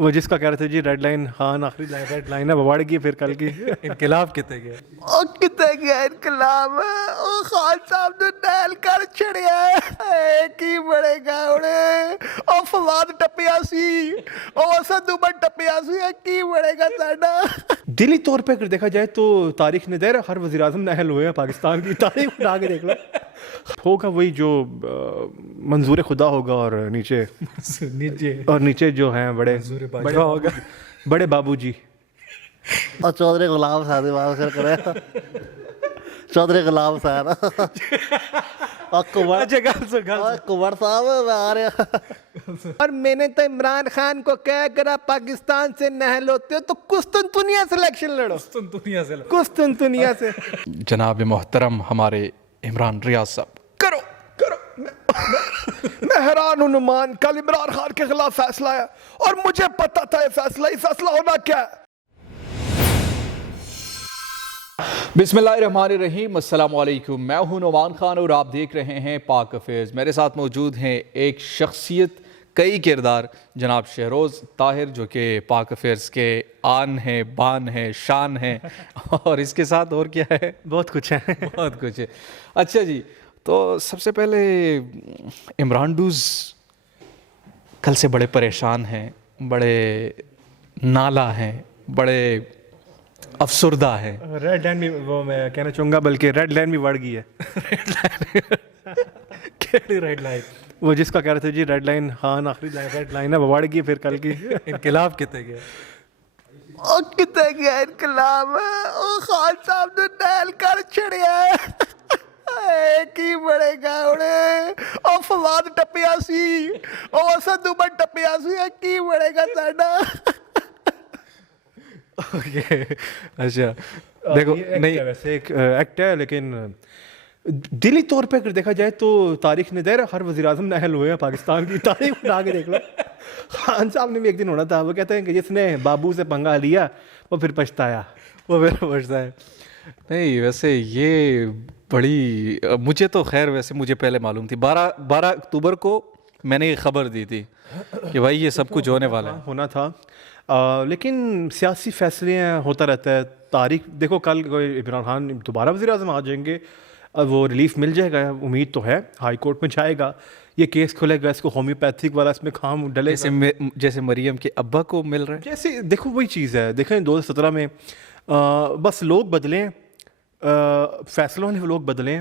وہ جس کا کہہ رہے تھے جی ریڈ لائن خان آخری ریڈ لائن ہے بڑھ گئی پھر کل کی انقلاب کتے گیا او کتے گیا انقلاب او خان صاحب نے نیل کر چھڑیا کی بڑے گا انہیں او فواد ٹپیا سی او اسد عمر ٹپیا سی کی بڑے گا ساڈا. دلی طور پہ اگر دیکھا جائے تو تاریخ نے دیر ہر وزیر اعظم نااہل ہوئے ہیں پاکستان کی تاریخ اٹھا کے دیکھ لو ہوگا وہی جو منظور خدا ہوگا اور نیچے جو ہیں بڑے ہوگا بڑے بابو جی اور چودھری غلام صاحب کی بات کرے چودھری غلام صاحب اور کنور صاحب میں آ رہا اور میں نے تو عمران خان کو کہا اگر آپ پاکستان سے نہل ہوتے ہو تو قسطنطنیہ سے الیکشن لڑو قسطنطنیہ سے. جناب محترم ہمارے عمران ریاض صاحب میں حیران ہوں نعمان کل عمران خان کے خلاف فیصلہ آیا اور مجھے پتا تھا یہ فیصلہ ہونا کیا ہے. بسم اللہ الرحمن الرحیم. السلام علیکم. میں ہوں نعمان خان اور آپ دیکھ رہے ہیں پاک افیئرز. میرے ساتھ موجود ہیں ایک شخصیت کئی کردار جناب شہروز طاہر جو کہ پاک افیئرز کے آن ہیں بان ہیں شان ہیں اور اس کے ساتھ اور کیا ہے بہت کچھ ہے بہت کچھ ہے. اچھا جی تو سب سے پہلے عمران ڈوز کل سے بڑے پریشان ہیں بڑے نالا ہیں بڑے افسردہ ہے. ریڈ لائن بھی وہ میں کہنا چاہوں گا بلکہ ریڈ لائن بھی بڑھ گئی ہے. ریڈ لائن وہ جس کا کہہ رہے تھے جی ریڈ لائن خان آخری ریڈ لائن ہے بڑھ گئی پھر کل کی انقلاب کتے گیا او کتے گیا انقلاب او خان صاحب نے نیل کر چھڑیا کی بڑے گا انہیں او فواد ٹپیا سی او اسد عمر ٹپیا سی کی بڑے گا ساڈا. اچھا دیکھو نہیں ویسے ایک ایکٹ ہے لیکن دلی طور پہ اگر دیکھا جائے تو تاریخ نے دیر ہر وزیر اعظم نااہل ہوئے ہیں پاکستان کی تاریخ اٹھا کے دیکھ لو. خان صاحب نے بھی ایک دن ہونا تھا وہ کہتے ہیں کہ جس نے بابو سے پنگا لیا وہ پھر پچھتایا ہے. نہیں ویسے یہ بڑی مجھے تو خیر ویسے مجھے پہلے معلوم تھی 12 اکتوبر کو میں نے یہ خبر دی تھی کہ بھائی یہ سب کچھ ہونے والا ہے ہونا تھا. لیکن سیاسی فیصلے ہوتا رہتا ہے. تاریخ دیکھو کل عمران خان دوبارہ وزیر اعظم آ جائیں گے وہ ریلیف مل جائے گا امید تو ہے ہائی کورٹ میں جائے گا یہ کیس کھلے گا اس کو ہومیوپیتھک والا اس میں کام ڈلے جیسے مریم کے ابا کو مل رہا ہے جیسے دیکھو وہی چیز ہے. دیکھیں 2017 میں بس لوگ بدلیں فیصلوں نے لوگ بدلیں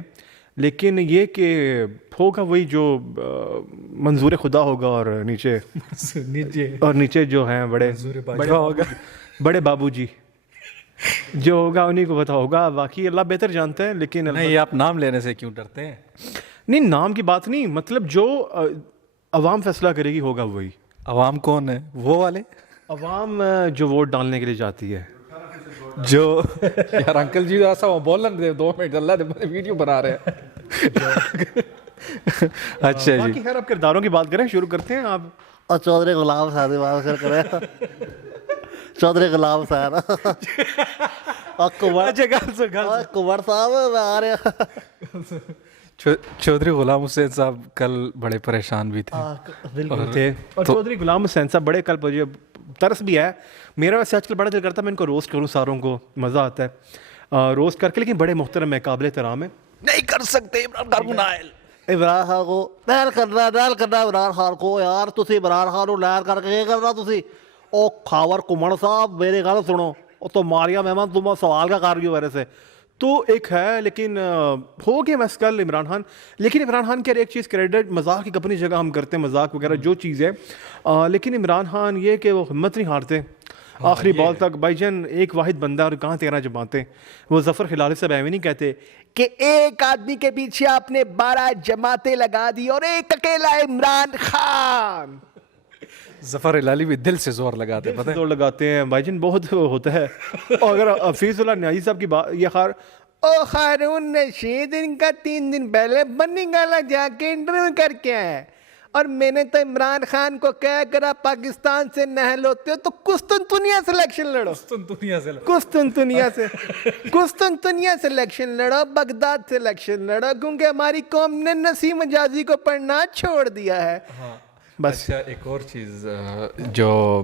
لیکن یہ کہ ہوگا وہی جو منظور خدا ہوگا اور نیچے جو ہیں بڑے بابو جی جو ہوگا انہیں کو پتا ہوگا. باقی اللہ بہتر جانتے ہیں لیکن نہیں آپ نام لینے سے کیوں ڈرتے ہیں؟ نہیں نام کی بات نہیں مطلب جو عوام فیصلہ کرے گی ہوگا وہی. عوام کون ہے وہ والے عوام جو ووٹ ڈالنے کے لیے جاتی ہے جو یار انکل جی ایسا بولنا دے 2 منٹ اللہ دے ویڈیو بنا رہے ہیں. اچھا جی باقی خیر آپ کرداروں کی بات کریں شروع کرتے ہیں آپ. اور چودھری غلام صاحب کی بات کرے چودھری غلام صاحب اور کنور صاحب میں آ رہا چودھری غلام حسین صاحب کل بڑے پریشان بھی تھے اور چودھری غلام حسین صاحب بڑے کل ترس بھی ہے میرا. ویسے آج کل بڑا دل کرتا ہے میں ان کو روسٹ کروں ساروں کو مزہ آتا ہے روسٹ کر کے لیکن بڑے محترم ہے قابل احترام ہے. نہیں کر سکتے عمران خان کو نائل عمران خان کو نیل کرنا عمران خان کو یار تسی عمران خان کو نیل کر کے کرنا تسی او خاور کمن صاحب میری گل سنو تو ماریا مہمان تم سوال کا کر رہی ہو میرے سے تو ایک ہے لیکن ہو گیا بس کل عمران خان. لیکن عمران خان کی ایک چیز کریڈٹ مذاق کی اپنی جگہ ہم کرتے ہیں مذاق وغیرہ جو چیز ہے لیکن عمران خان یہ کہ وہ ہمت نہیں ہارتے آخری بال تک. بھائی جان ایک واحد بندہ اور کہاں 13 جماعتیں. وہ ظفر خلالی صاحب ایویں نہیں کہتے کہ ایک آدمی کے پیچھے آپ نے 12 جماعتیں لگا دی اور ایک اکیلا عمران خان. ظفر ہلالی بھی دل سے زور لگاتے ہیں زور لگاتے ہیں بھائی جان بہت ہوتا ہے. اور اگر حفیظ اللہ نیازی صاحب کی بات یہ او خارون رشید ان کا 3 دن پہلے بنی گالا جا کے انٹرویو کر کے آیا اور میں نے تو عمران خان کو کہا اگر آپ پاکستان سے نہل ہوتے ہو تو قسطنطنیہ سے الیکشن لڑو قسطنطنیہ سے الیکشن لڑو بغداد سے الیکشن لڑو کیونکہ ہماری قوم نے نسیم حجازی کو پڑھنا چھوڑ دیا ہے. بس ایک اور چیز جو